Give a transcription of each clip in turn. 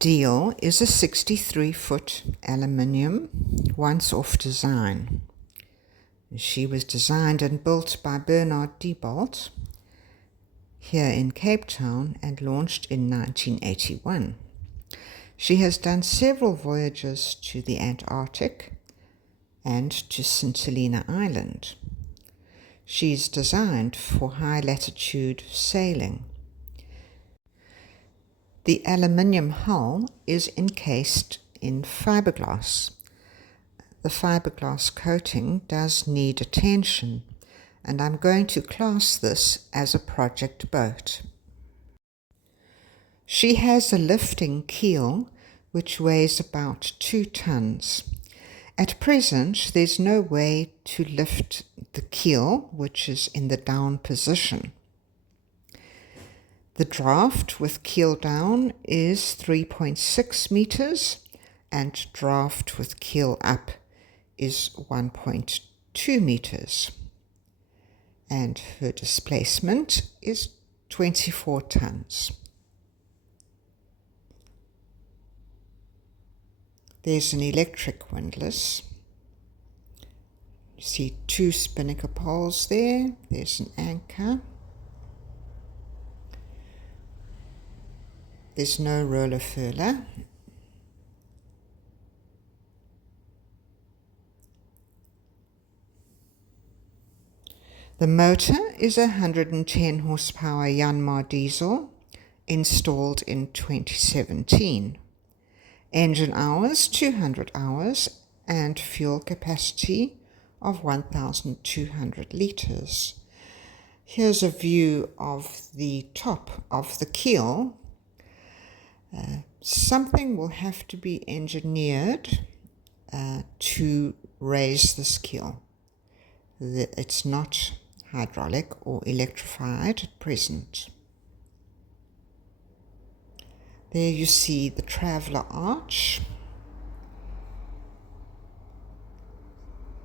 Deal is a 63-foot aluminium once-off design. She was designed and built by Bernard Diebold here in Cape Town and launched in 1981. She has done several voyages to the Antarctic and to St. Helena Island. She's designed for high-latitude sailing. The aluminium hull is encased in fiberglass. The fiberglass coating does need attention, and I'm going to class this as a project boat. She has a lifting keel which weighs about 2 tons. At present, there's no way to lift the keel, which is in the down position. The draft with keel down is 3.6 meters and draft with keel up is 1.2 meters. And her displacement is 24 tons. There's an electric windlass. You see 2 spinnaker poles there. There's an anchor. There's no roller furler. The motor is a 110 horsepower Yanmar diesel installed in 2017. Engine hours 200 hours and fuel capacity of 1,200 litres. Here's a view of the top of the keel. Something will have to be engineered to raise this keel. It's not hydraulic or electrified at present. There you see the traveller arch,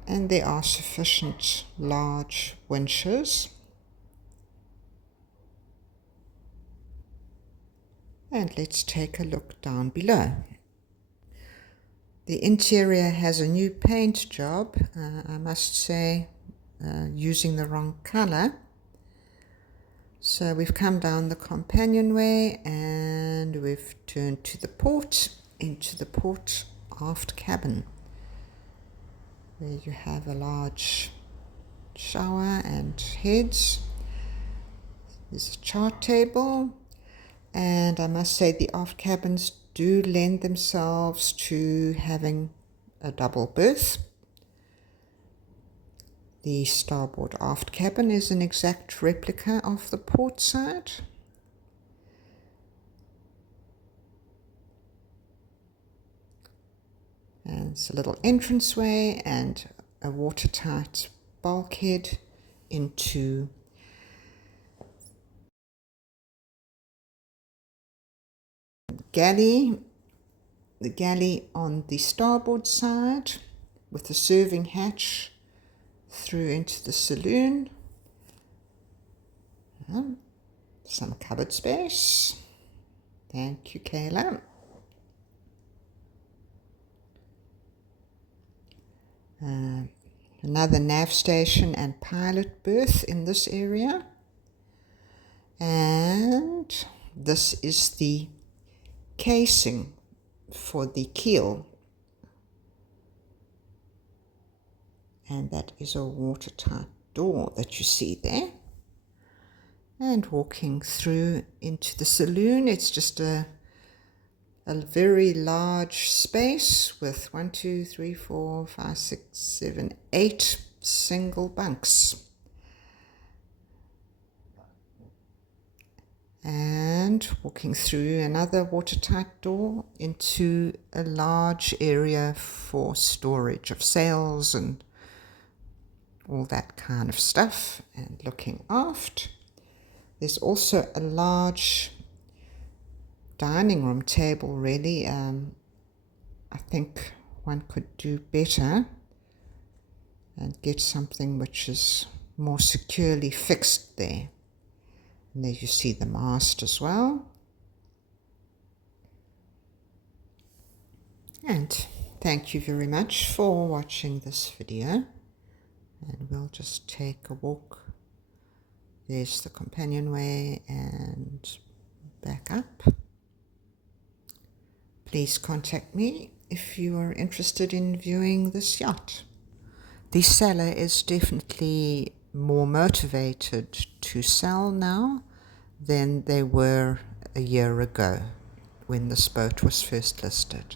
and there are sufficient large winches. And let's take a look down below. The interior has a new paint job, I must say, using the wrong color. So we've come down the companionway and we've turned to the port, into the port aft cabin, where you have a large shower and heads. There's a chart table. And I must say the aft cabins do lend themselves to having a double berth. The starboard aft cabin is an exact replica of the port side. And it's a little entranceway and a watertight bulkhead into galley, the galley on the starboard side with the serving hatch through into the saloon. Some cupboard space. Thank you, Kayla. Another nav station and pilot berth in this area. And this is the casing for the keel, and that is a watertight door that you see there. And walking through into the saloon, it's just a very large space with 1, 2, 3, 4, 5, 6, 7, 8 single bunks. And walking through another watertight door into a large area for storage of sails and all that kind of stuff. And looking aft, there's also a large dining room table, really. I think one could do better and get something which is more securely fixed there. And there you see the mast as well. And thank you very much for watching this video. And we'll just take a walk. There's the companionway and back up. Please contact me if you are interested in viewing this yacht. The seller is definitely more motivated to sell now than they were a year ago when this boat was first listed.